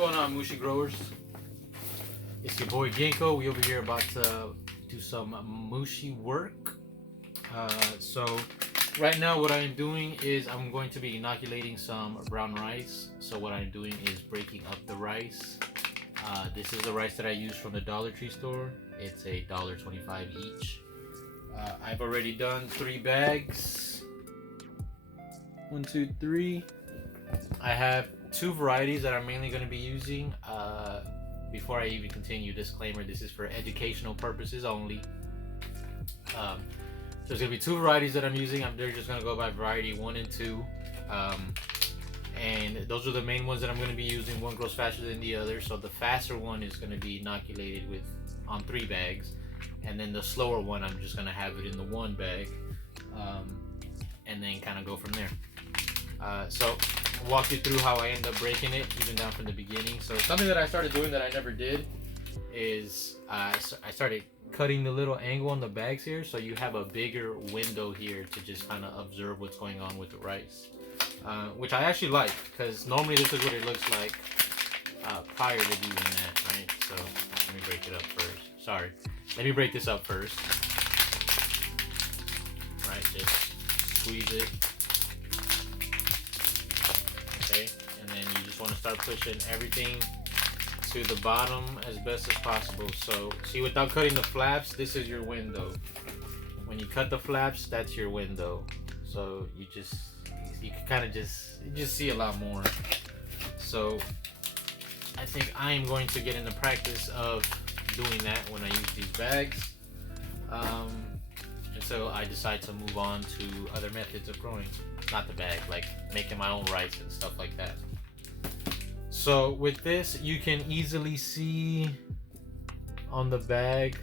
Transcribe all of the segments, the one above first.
going on, Mushie growers? It's your boy Ginkgo. We over here about to do some Mushie work. So right now what I'm doing is I'm going to be inoculating some brown rice. So what I'm doing is breaking up the rice. This is the rice that I use from the Dollar Tree store. It's $1.25 each. I've already done 3 bags. 1, 2, 3. I have 2 varieties that I'm mainly going to be using. Before I even continue, disclaimer, this is for educational purposes only. There's going to be 2 varieties that I'm using. They're just going to go by variety 1 and 2. And those are the main ones that I'm going to be using. One grows faster than the other. So the faster one is going to be inoculated on 3 bags. And then the slower one, I'm just going to have it in the 1 bag. And then kind of go from there. So I'll walk you through how I end up breaking it, even down from the beginning. So something that I started doing that I never did is I started cutting the little angle on the bags here, so you have a bigger window here to just kind of observe what's going on with the rice, which I actually like, because normally this is what it looks like prior to doing that, right? So let me break it up first. Sorry, let me break this up first. Right, just squeeze it. Okay, and then you just want to start pushing everything to the bottom as best as possible. So see, without cutting the flaps, this is your window. When you cut the flaps, that's your window. So you can kind of just see a lot more. So I think I am going to get in the practice of doing that when I use these bags, until I decide to move on to other methods of growing. Not the bag, like making my own rice and stuff like that. So with this, you can easily see on the bag,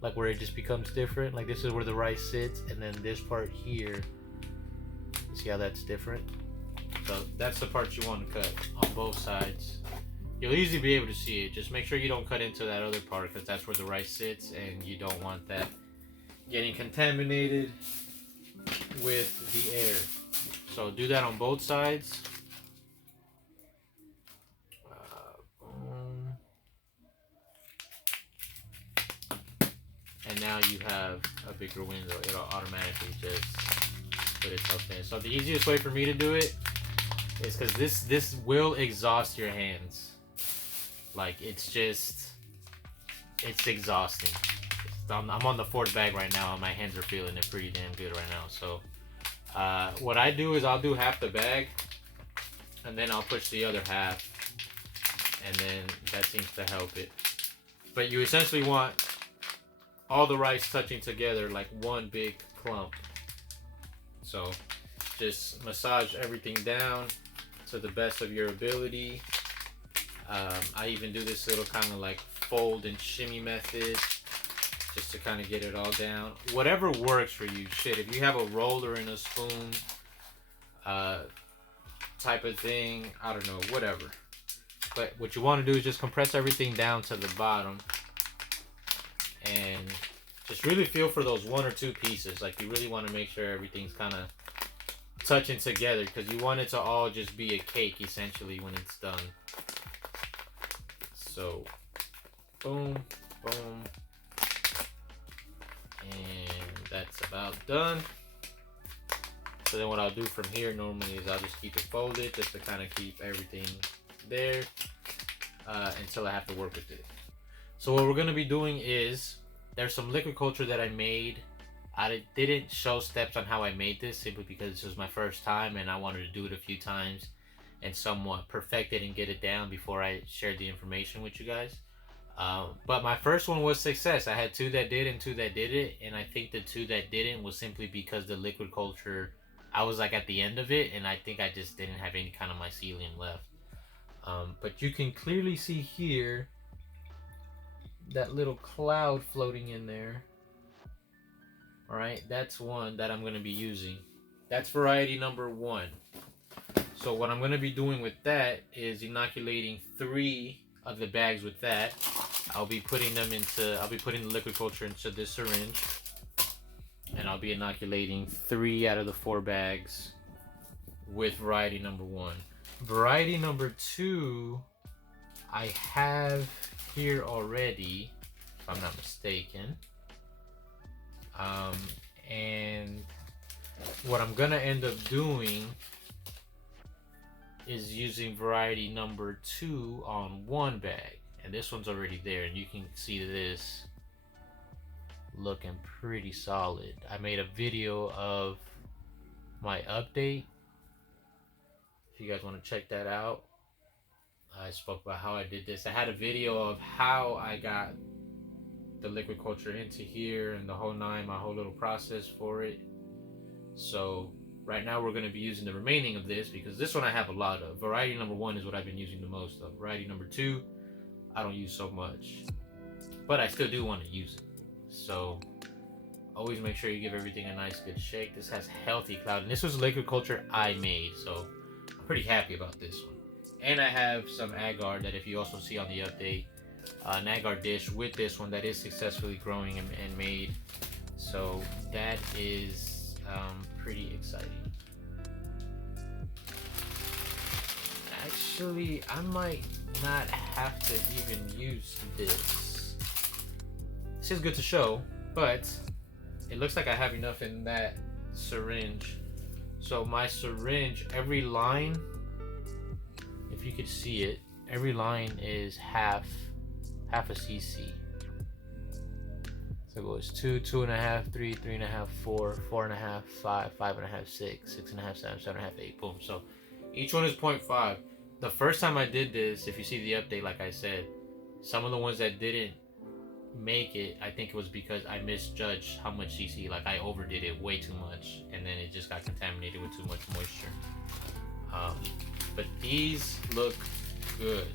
like where it just becomes different. Like this is where the rice sits, and then this part here, see how that's different? So that's the part you want to cut on both sides. You'll easily be able to see it. Just make sure you don't cut into that other part, because that's where the rice sits, and you don't want that getting contaminated with the air. So do that on both sides. And now you have a bigger window. It'll automatically just put itself in. So the easiest way for me to do it is, because this will exhaust your hands. Like it's exhausting. I'm on the 4th bag right now, and my hands are feeling it pretty damn good right now. So what I do is I'll do half the bag, and then I'll push the other half, and then that seems to help it. But you essentially want all the rice touching together like one big clump. So just massage everything down to the best of your ability. I even do this little kind of like fold and shimmy method, just to kind of get it all down. Whatever works for you. Shit, if you have a roller and a spoon type of thing, I don't know, whatever. But what you want to do is just compress everything down to the bottom, and just really feel for those 1 or 2 pieces. Like you really want to make sure everything's kind of touching together, because you want it to all just be a cake essentially when it's done. So boom, boom. And that's about done. So then what I'll do from here normally is I'll just keep it folded, just to kind of keep everything there until I have to work with it. So what we're going to be doing is, there's some liquid culture that I made. I didn't show steps on how I made this, simply because this was my first time and I wanted to do it a few times and somewhat perfect it and get it down before I shared the information with you guys. But my first one was success. I had 2 that did and 2 that did it, and I think the 2 that didn't was simply because the liquid culture, I was like at the end of it, and I think I just didn't have any kind of mycelium left. But you can clearly see here that little cloud floating in there. All right, that's one that I'm going to be using. That's variety number 1. So what I'm going to be doing with that is inoculating 3 of the bags with that. I'll be putting the liquid culture into this syringe, and I'll be inoculating 3 out of the 4 bags with variety number 1. Variety number 2 I have here already, if I'm not mistaken. And what I'm gonna end up doing is using variety number 2 on one bag. And this one's already there, and you can see this looking pretty solid. I made a video of my update. If you guys want to check that out, I spoke about how I did this. I had a video of how I got the liquid culture into here and the whole nine, my whole little process for it. So right now we're going to be using the remaining of this, because this one I have a lot of. Variety number 1 is what I've been using the most of. Variety number 2 I don't use so much, but I still do want to use it. So always make sure you give everything a nice good shake. This has healthy cloud, and this was liquid culture I made, so I'm pretty happy about this one. And I have some agar that, if you also see on the update, an agar dish with this one that is successfully growing and made. So that is pretty exciting. Actually, I might not have to even use this. This is good to show, but it looks like I have enough in that syringe. So my syringe, every line, if you could see it, every line is half a cc. So it goes 2, 2.5, 3, 3.5, 4, 4.5, 5, 5.5, 6, 6.5, 7, 7.5, 8. Boom. So each one is 0.5. The first time I did this, if you see the update, like I said, some of the ones that didn't make it, I think it was because I misjudged how much cc. Like I overdid it way too much, and then it just got contaminated with too much moisture. But these look good.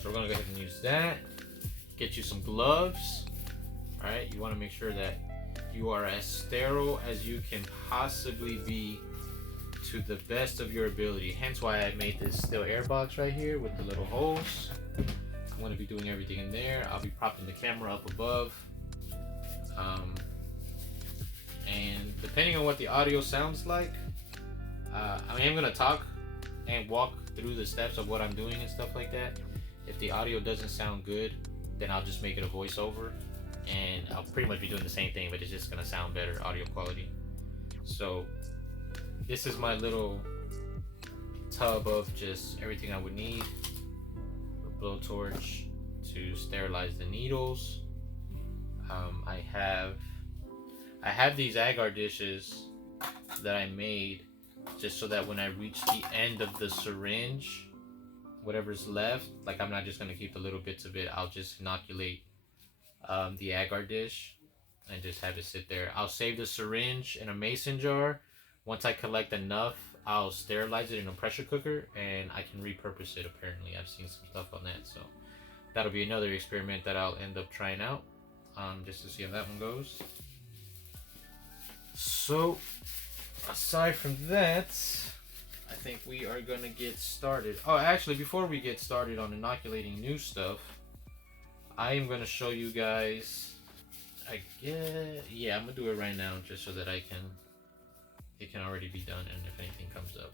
So we're gonna go ahead and use that. Get you some gloves. All right, you want to make sure that you are as sterile as you can possibly be to the best of your ability. Hence why I made this still air box right here with the little holes. I'm going to be doing everything in there. I'll be propping the camera up above. And depending on what the audio sounds like, I am going to talk and walk through the steps of what I'm doing and stuff like that. If the audio doesn't sound good, then I'll just make it a voiceover, and I'll pretty much be doing the same thing, but it's just going to sound better audio quality. So this is my little tub of just everything I would need. A blowtorch to sterilize the needles. I have these agar dishes that I made just so that when I reach the end of the syringe, whatever's left, like I'm not just going to keep the little bits of it, I'll just inoculate the agar dish and just have it sit there. I'll save the syringe in a mason jar. Once I collect enough, I'll sterilize it in a pressure cooker and I can repurpose it. Apparently I've seen some stuff on that, so that'll be another experiment that I'll end up trying out, just to see how that one goes. So aside from that, I think we are gonna get started. Oh, actually, before we get started on inoculating new stuff, I am gonna show you guys, I guess, yeah, I'm gonna do it right now just so that it can already be done, and if anything comes up,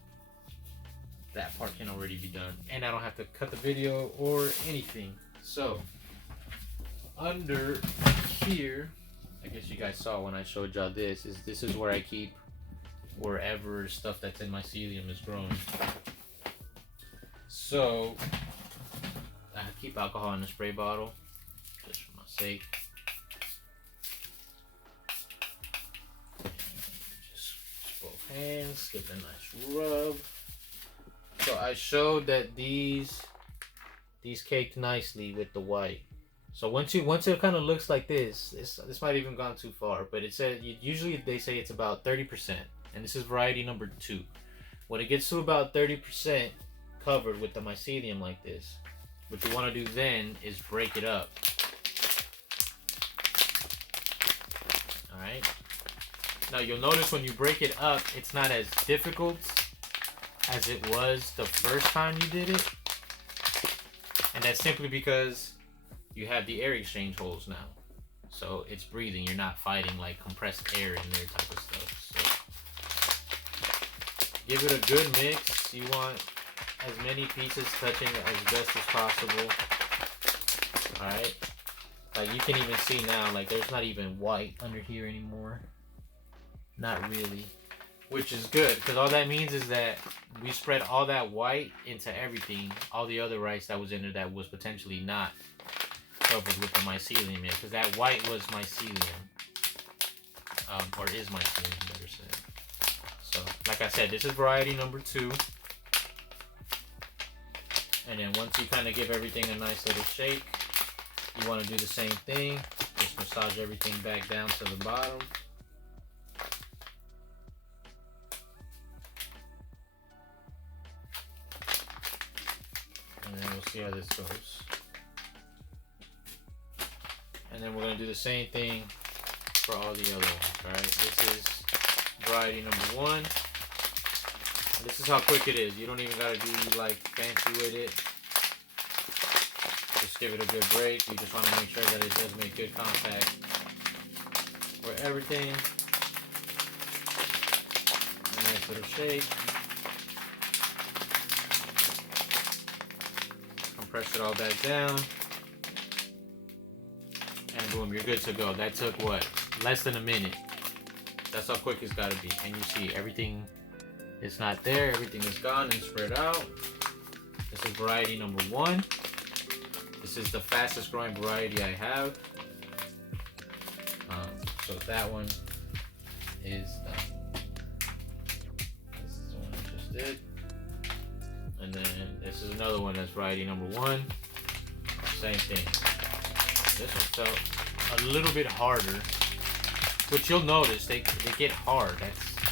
that part can already be done, and I don't have to cut the video or anything. So under here, I guess you guys saw when I showed y'all this is where I keep wherever stuff that's in mycelium is growing. So I keep alcohol in the spray bottle just for my sake. Just both hands, give it a nice rub. So I showed that these caked nicely with the white. So once it kind of looks like this might even gone too far, but it said usually they say it's about 30%. And this is variety number 2. When it gets to about 30% covered with the mycelium like this, what you want to do then is break it up. Alright? Now you'll notice when you break it up, it's not as difficult as it was the first time you did it. And that's simply because you have the air exchange holes now. So it's breathing. You're not fighting like compressed air in there type of stuff. So give it a good mix. You want as many pieces touching as best as possible. Alright? Like you can even see now, like there's not even white under here anymore. Not really. Which is good, because all that means is that we spread all that white into everything, all the other rice that was in there that was potentially not covered with the mycelium yet, because that white was mycelium, or is mycelium, better said. So, like I said, this is variety number 2, and then once you kind of give everything a nice little shake, you want to do the same thing, just massage everything back down to the bottom. And then we'll see how this goes. And then we're going to do the same thing for all the other ones, alright? This is variety number 1. This is how quick it is. You don't even got to be like fancy with it. Just give it a good break. You just want to make sure that it does make good contact for everything. A nice little shake. Press it all back down, and boom, you're good to go. That took what? Less than a minute. That's how quick it's got to be. And you see everything is not there. Everything is gone and spread out. This is variety number 1. This is the fastest growing variety I have. So that one is done. This is the one I just did. And then this is another one that's variety number 1. Same thing. This one felt a little bit harder, but you'll notice they get hard.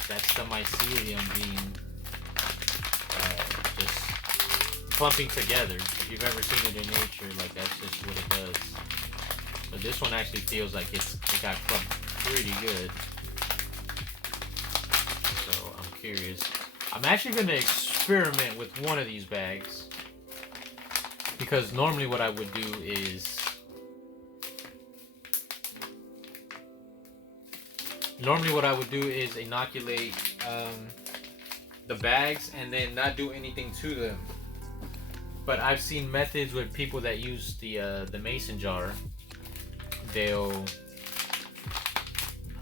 That's the mycelium being just clumping together. If you've ever seen it in nature, like that's just what it does. But this one actually feels like it got clumped pretty good. So I'm curious. I'm actually gonna experiment with one of these bags, because normally what I would do is inoculate the bags and then not do anything to them. But I've seen methods with people that use the mason jar. They'll,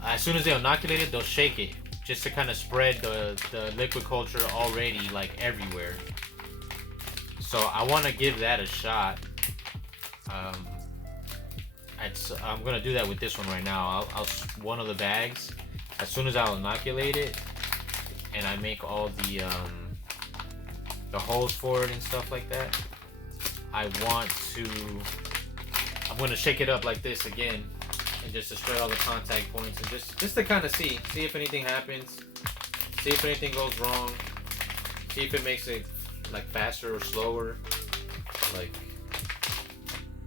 as soon as they inoculate it, they'll shake it, just to kind of spread the liquid culture already like everywhere. So I want to give that a shot. I'm gonna do that with this one right now. I'll one of the bags, as soon as I'll inoculate it, and I make all the holes for it and stuff like that. I'm gonna shake it up like this again, and just to spread all the contact points, and just to kind of see if anything happens, see if anything goes wrong, see if it makes it like faster or slower. Like,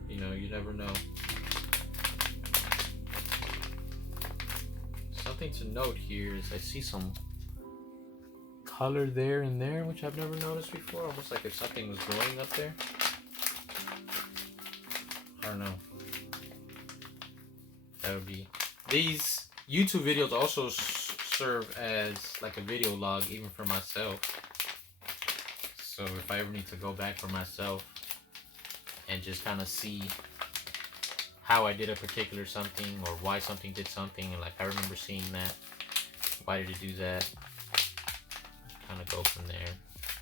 you know, you never know. Something to note here is I see some color there and there, which I've never noticed before, almost like if something was growing up there. I don't know. That would be. These YouTube videos also serve as like a video log, even for myself. So if I ever need to go back for myself and just kind of see how I did a particular something, or why something did something, and like I remember seeing that, why did it do that, kind of go from there.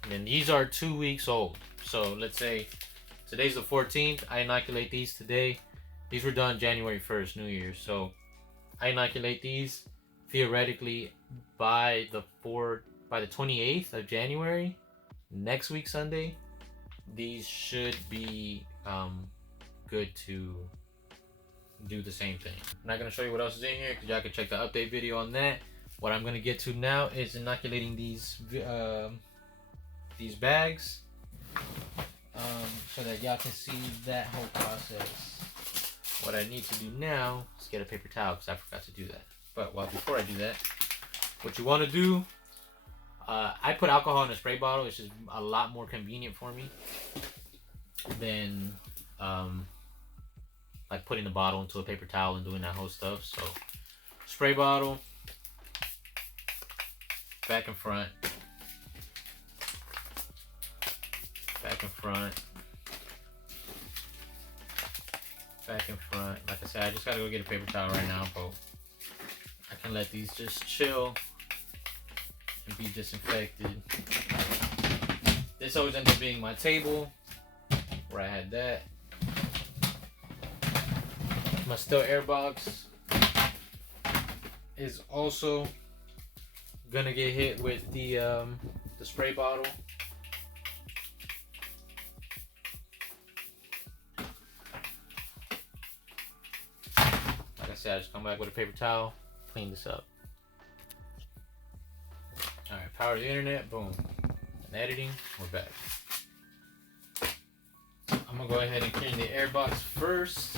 And then these are 2 weeks old. So let's say today's the 14th. I inoculate these today. These were done January 1st, New Year's. So I inoculate these theoretically by the 28th of January, next week Sunday. These should be good to do the same thing. I'm not gonna show you what else is in here because y'all can check the update video on that. What I'm gonna get to now is inoculating these bags, so that y'all can see that whole process. What I need to do now is get a paper towel, because I forgot to do that. But before I do that, what you want to do, I put alcohol in a spray bottle. It's just a lot more convenient for me than like putting the bottle into a paper towel and doing that whole stuff. So spray bottle, back and front, back and front. Back and front. Like I said, I just gotta go get a paper towel right now, but I can let these just chill and be disinfected. This always ends up being my table where I had that. My still air box is also gonna get hit with the spray bottle. Like I said, I just come back with a paper towel, clean this up. Alright, power the internet, boom. And editing, we're back. I'm gonna go ahead and clean the air box first.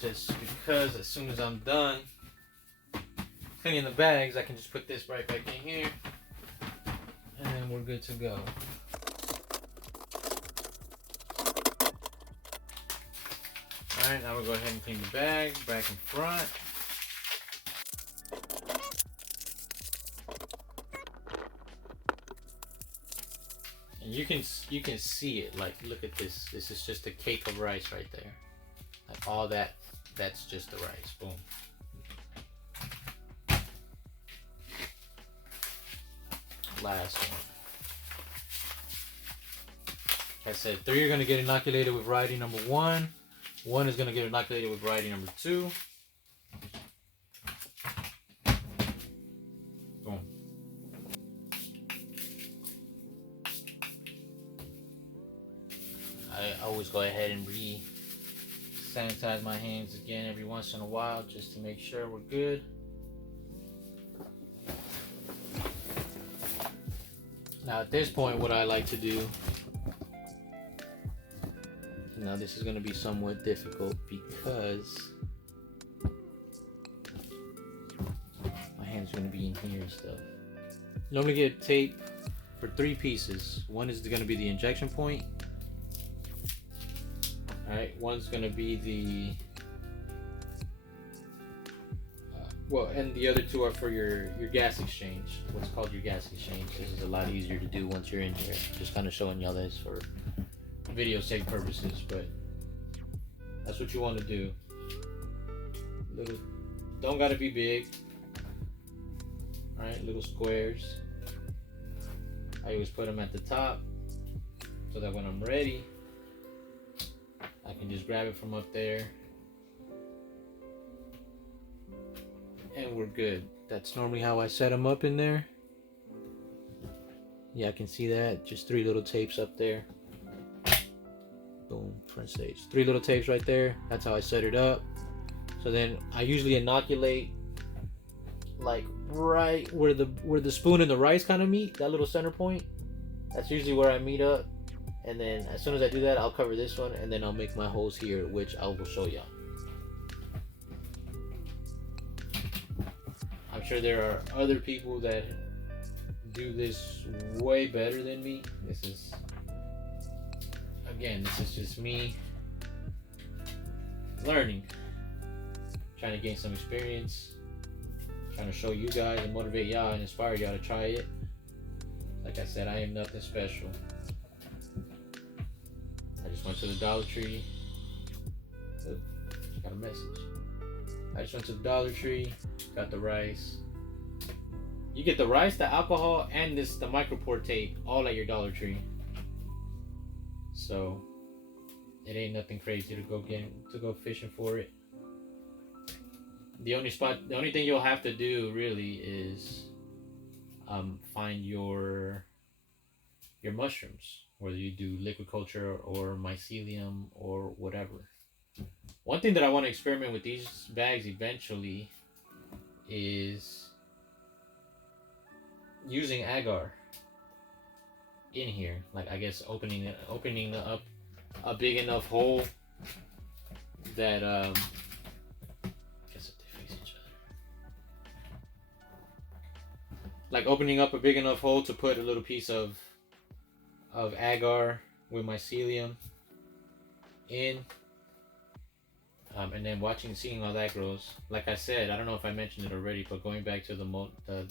Just because as soon as I'm done cleaning the bags, I can just put this right back in here. And then we're good to go. Alright, now we'll go ahead and clean the bag, back and front. And you can see it, like look at this. This is just a cake of rice right there. Like all that's just the rice. Boom. Last one. Like I said, 3 are gonna get inoculated with variety number 1. 1 is gonna get inoculated with variety number 2. Boom. I always go ahead and sanitize my hands again every once in a while just to make sure we're good. Now at this point, what I like to do, now this is going to be somewhat difficult because my hands are going to be in here and stuff. Normally get tape for 3 pieces. One is going to be the injection point. Alright, one's going to be the well, and the other 2 are for your gas exchange. What's called your gas exchange. This is a lot easier to do once you're in here. Just kind of showing y'all this for video sake purposes, but that's what you want to do. Little, don't gotta be big. Alright, little squares. I always put them at the top so that when I'm ready, I can just grab it from up there and we're good. That's normally how I set them up in there. Yeah, I can see that. Just 3 little tapes up there. Boom, front stage. 3 little tapes right there. That's how I set it up. So then I usually inoculate like right where the spoon and the rice kind of meet, that little center point. That's usually where I meet up. And then as soon as I do that, I'll cover this one and then I'll make my holes here, which I will show y'all. I'm sure there are other people that do this way better than me. This is just me learning, trying to gain some experience, trying to show you guys and motivate y'all and inspire y'all to try it. Like I said, I am nothing special. I just went to the Dollar Tree. Got a message. I just went to the Dollar Tree, got the rice. You get the rice, the alcohol, and the micropore tape all at your Dollar Tree. So it ain't nothing crazy to go fishing for it. The only thing you'll have to do really is find your mushrooms, whether you do liquid culture or mycelium or whatever. One thing that I want to experiment with these bags eventually is using agar in here. Like, I guess opening up a big enough hole that I guess if they face each other. Like opening up a big enough hole to put a little piece of agar with mycelium in. And then seeing how that grows. Like I said, I don't know if I mentioned it already, but going back to the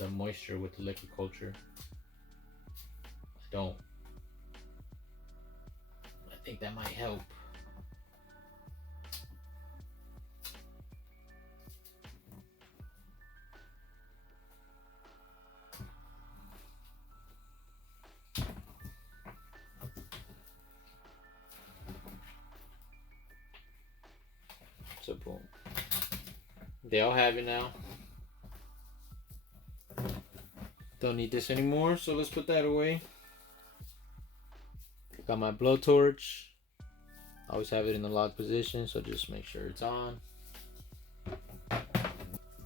moisture with the liquid culture, I don't think that might help. So boom. They all have it now. Don't need this anymore, so let's put that away. Got my blowtorch. I always have it in the lock position, so just make sure it's on.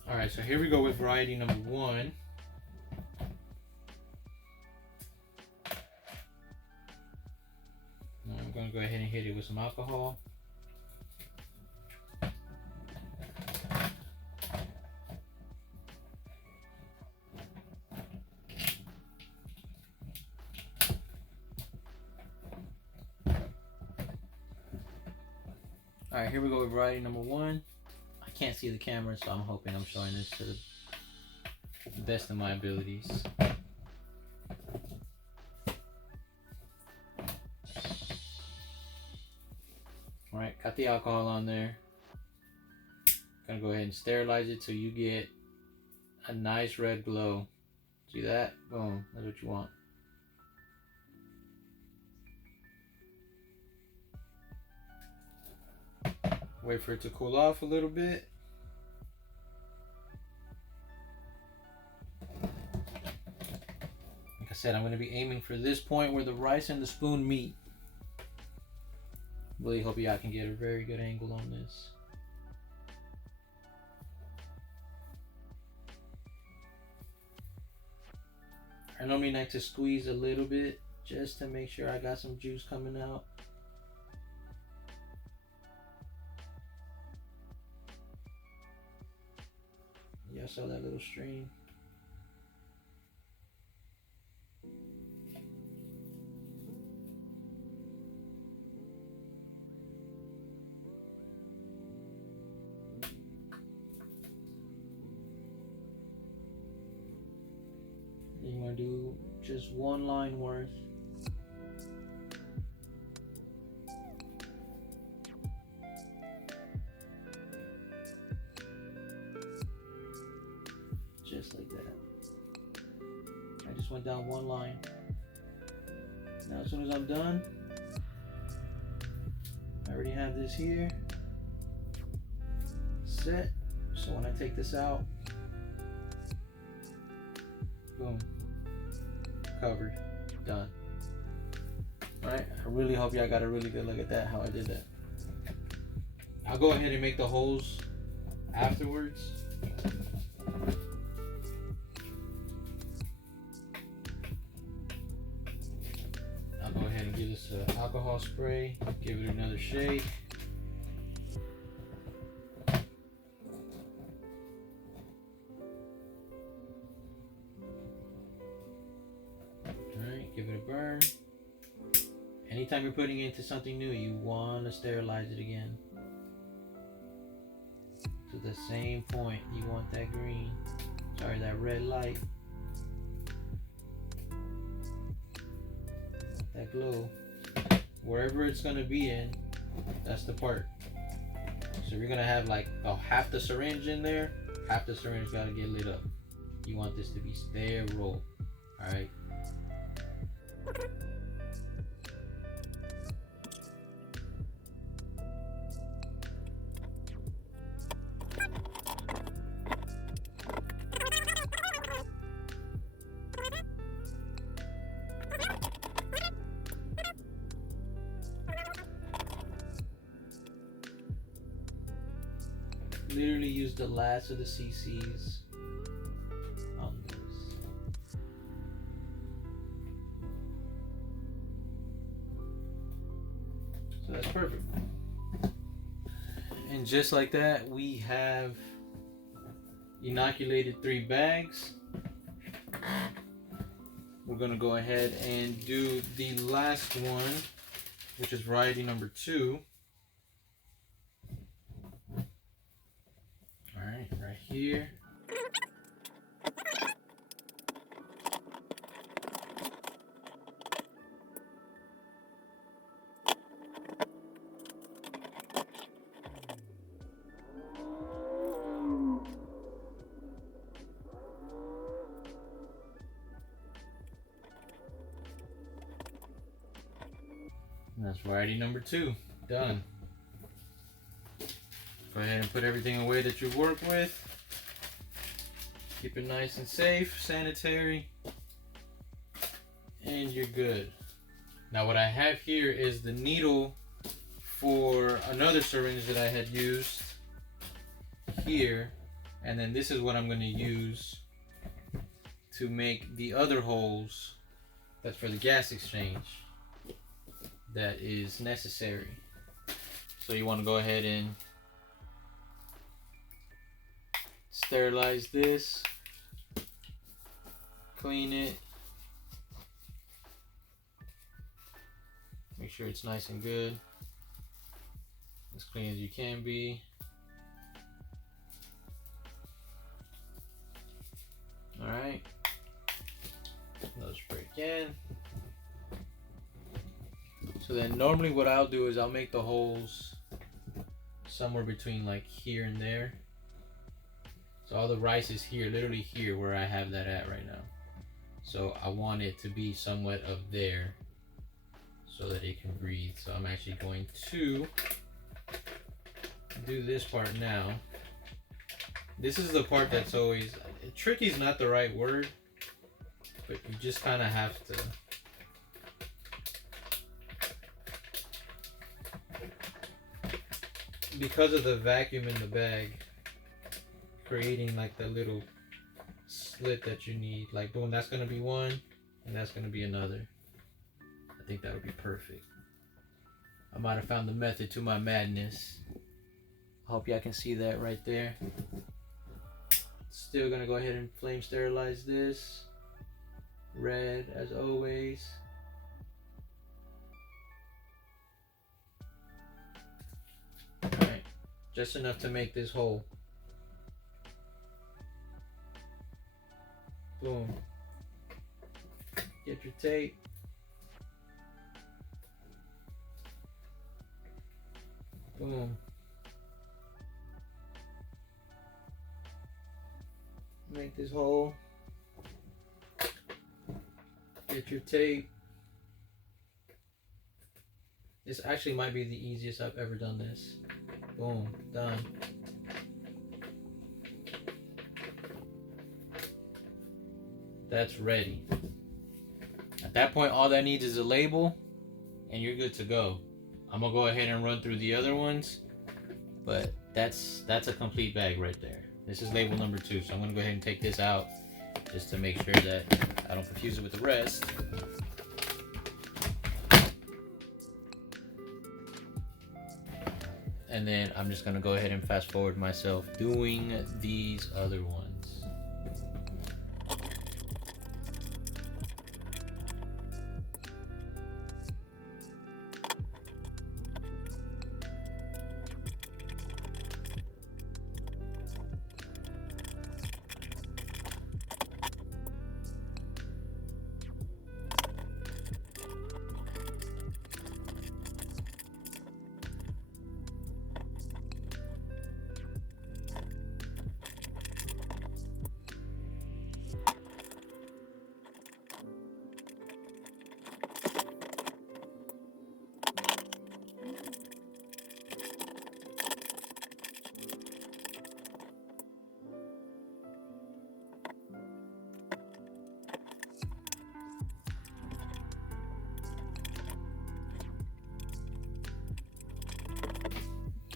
Alright, so here we go with variety number 1. Now I'm going to go ahead and hit it with some alcohol. Alright, here we go with variety number 1. I can't see the camera, so I'm hoping I'm showing this to the best of my abilities. Alright, got the alcohol on there. Gonna go ahead and sterilize it till you get a nice red glow. See that? Boom, that's what you want. Wait for it to cool off a little bit. Like I said, I'm going to be aiming for this point where the rice and the spoon meet. Really hope y'all can get a very good angle on this. I normally like to squeeze a little bit just to make sure I got some juice coming out. Y'all saw that little stream. You want to do just one line worth. Just like that. I just went down one line. Now as soon as I'm done, I already have this here set. So when I take this out, boom, covered, done. Alright, I really hope y'all got a really good look at that, how I did that. I'll go ahead and make the holes afterwards. I'll go ahead and give this an alcohol spray, give it another shake. Alright, give it a burn. Anytime you're putting it into something new, you want to sterilize it again. To the same point, you want that green, sorry, that red light. That glow. Wherever it's going to be in, that's the part. So you're going to have like half the syringe in there, half the syringe got to get lit up. You want this to be sterile. Alright? Literally use the last of the CCs on this. So that's perfect. And just like that, we have inoculated 3 bags. We're gonna go ahead and do the last one, which is variety number 2. Alright, right here. And that's variety number 2. Done. Go ahead and put everything away that you work with. Keep it nice and safe, sanitary, and you're good. Now what I have here is the needle for another syringe that I had used here, and then this is what I'm going to use to make the other holes. That's for the gas exchange that is necessary. So you want to go ahead and sterilize this, clean it, make sure it's nice and good, as clean as you can be. Alright, another spray again. So then normally what I'll do is I'll make the holes somewhere between like here and there. So all the rice is here, literally here where I have that at right now. So I want it to be somewhat of there so that it can breathe. So I'm actually going to do this part now. This is the part that's always, tricky is not the right word, but you just kind of have to. Because of the vacuum in the bag, creating like the little slit that you need. Like boom, that's gonna be one, and that's gonna be another. I think that would be perfect. I might have found the method to my madness. I hope y'all can see that right there. Still gonna go ahead and flame sterilize this. Red as always. Alright, just enough to make this hole. Boom. Get your tape. Boom. Make this hole. Get your tape. This actually might be the easiest I've ever done this. Boom. Done. That's ready. At that point, all that needs is a label, and you're good to go. I'm gonna go ahead and run through the other ones, but that's a complete bag right there. This is label number 2, so I'm gonna go ahead and take this out just to make sure that I don't confuse it with the rest. And then I'm just gonna go ahead and fast forward myself doing these other ones.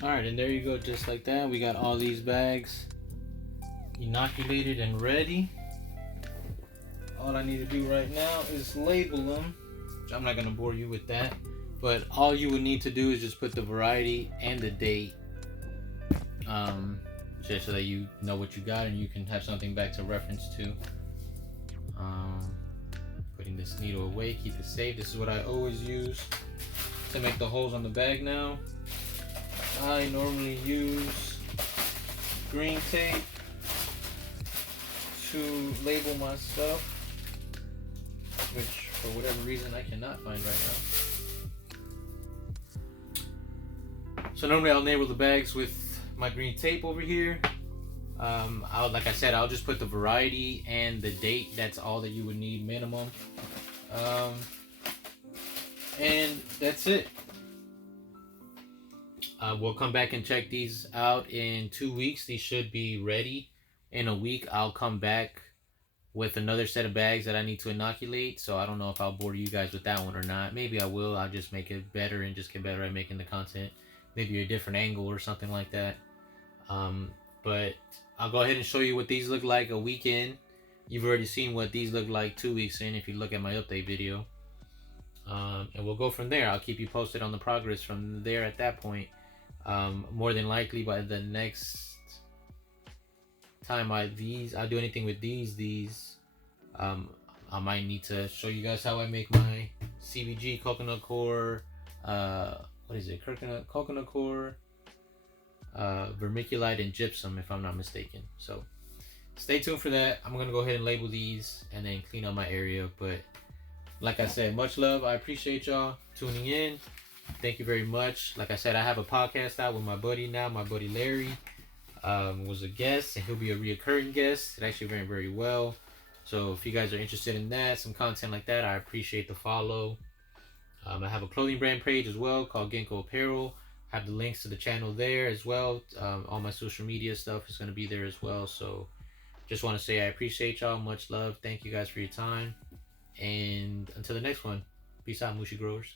Alright, and there you go, just like that. We got all these bags inoculated and ready. All I need to do right now is label them. I'm not going to bore you with that, but all you would need to do is just put the variety and the date, just so that you know what you got and you can have something back to reference to. Putting this needle away, keep it safe. This is what I always use to make the holes on the bag now. I normally use green tape to label my stuff, which for whatever reason I cannot find right now. So normally I'll label the bags with my green tape over here. Like I said, I'll just put the variety and the date. That's all that you would need minimum. And that's it. We'll come back and check these out in 2 weeks. These should be ready. In a week, I'll come back with another set of bags that I need to inoculate. So I don't know if I'll bore you guys with that one or not. Maybe I will. I'll just make it better and just get better at making the content. Maybe a different angle or something like that. But I'll go ahead and show you what these look like a week in. You've already seen what these look like 2 weeks in if you look at my update video. And we'll go from there. I'll keep you posted on the progress from there at that point. More than likely by the next time I do anything with these, I might need to show you guys how I make my CBG coconut core, what is it, coconut core, vermiculite and gypsum, if I'm not mistaken. So stay tuned for that. I'm gonna go ahead and label these and then clean up my area. But like I said, much love. I appreciate y'all tuning in. Thank you very much. Like I said, I have a podcast out with my buddy now. My buddy Larry was a guest, and he'll be a reoccurring guest. It actually went very well. So if you guys are interested in that, some content like that, I appreciate the follow. I have a clothing brand page as well called Ginkgo Apparel. I have the links to the channel there as well. All my social media stuff is going to be there as well. So just want to say I appreciate y'all. Much love. Thank you guys for your time. And until the next one, peace out, Mushie Growers.